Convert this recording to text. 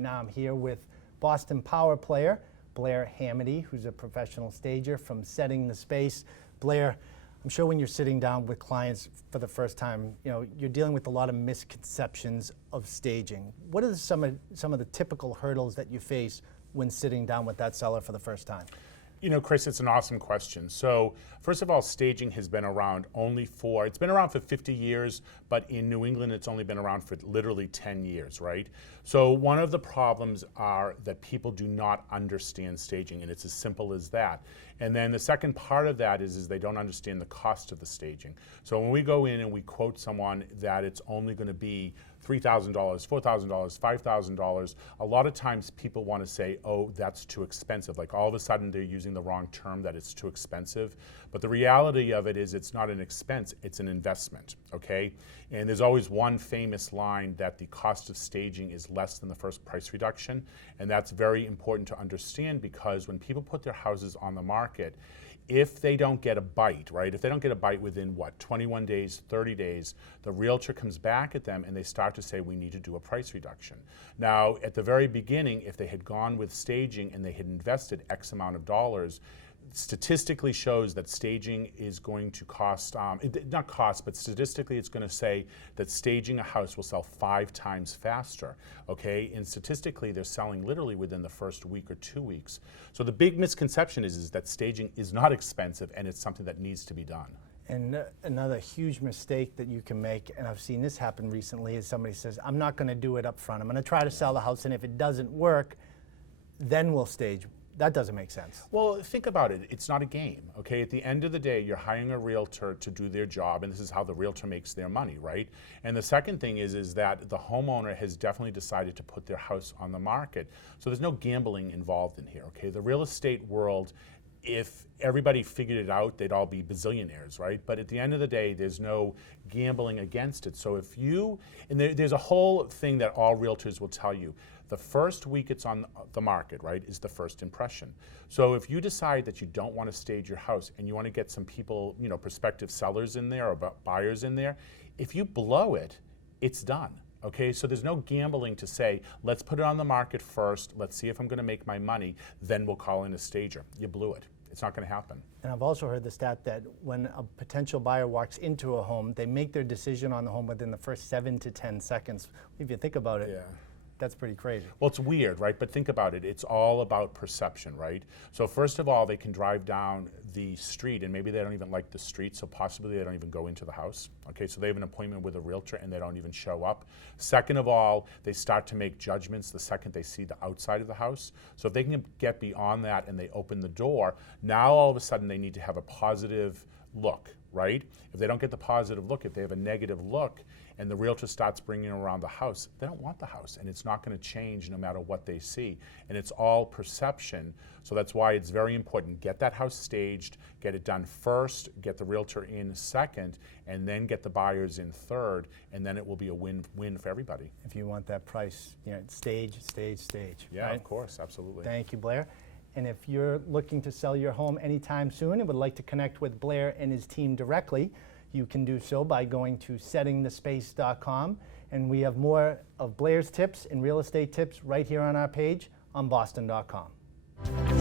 Right now I'm here with Boston Power Player Blair Hamaty, who's a professional stager from Setting the Space. Blair, I'm sure when you're sitting down with clients for the first time, you're dealing with a lot of misconceptions of staging. What are some of the typical hurdles that you face when sitting down with that seller for the first time? Chris, it's an awesome question. So, first of all, staging has been around it's been around for 50 years, but in New England, it's only been around for literally 10 years, right? So one of the problems are that people do not understand staging, and it's as simple as that. And then the second part of that is they don't understand the cost of the staging. So when we go in and we quote someone that it's only going to be $3,000, $4,000, $5,000, a lot of times people want to say, oh, that's too expensive. Like all of a sudden they're using the wrong term, that it's too expensive. But the reality of it is it's not an expense, it's an investment, okay? And there's always one famous line that the cost of staging is less than the first price reduction. And that's very important to understand, because when people put their houses on the market, if they don't get a bite, right? If they don't get a bite within 21 days, 30 days, the realtor comes back at them and they start to say, we need to do a price reduction. Now, at the very beginning, if they had gone with staging and they had invested X amount of dollars, statistically shows that staging is going to cost, not cost, but statistically it's going to say that staging a house will sell 5 times faster, okay? And statistically they're selling literally within the first week or 2 weeks. So the big misconception is that staging is not expensive and it's something that needs to be done. And another huge mistake that you can make, and I've seen this happen recently, is somebody says, I'm not going to do it up front. I'm going to try to sell the house, and if it doesn't work, then we'll stage. That doesn't make sense. Well, think about it. It's not a game, okay? At the end of the day, you're hiring a realtor to do their job, and this is how the realtor makes their money, right? And the second thing is that the homeowner has definitely decided to put their house on the market. So there's no gambling involved in here, okay? The real estate world, if everybody figured it out, they'd all be bazillionaires, right? But at the end of the day, there's no gambling against it. So if there's a whole thing that all realtors will tell you. The first week it's on the market, right, is the first impression. So if you decide that you don't want to stage your house and you want to get some people, prospective sellers in there or buyers in there, if you blow it, it's done. Okay, so there's no gambling to say, let's put it on the market first, let's see if I'm going to make my money, then we'll call in a stager. You blew it. It's not going to happen. And I've also heard the stat that when a potential buyer walks into a home, they make their decision on the home within the first 7 to 10 seconds. If you think about it. Yeah. That's pretty crazy. Well, it's weird, right? But think about it. It's all about perception, right? So first of all, they can drive down the street and maybe they don't even like the street, so possibly they don't even go into the house. Okay, so they have an appointment with a realtor and they don't even show up. Second of all, they start to make judgments the second they see the outside of the house. So if they can get beyond that and they open the door, now all of a sudden they need to have a positive look, right? If they don't get the positive look, if they have a negative look, and the realtor starts bringing around the house, they don't want the house, and it's not going to change no matter what they see. And it's all perception, so that's why it's very important. Get that house staged, get it done first, get the realtor in second, and then get the buyers in third, and then it will be a win-win for everybody. If you want that price, stage. Yeah, right? Of course, absolutely. Thank you, Blair. And if you're looking to sell your home anytime soon and would like to connect with Blair and his team directly, you can do so by going to settingthespace.com. And we have more of Blair's tips and real estate tips right here on our page on boston.com.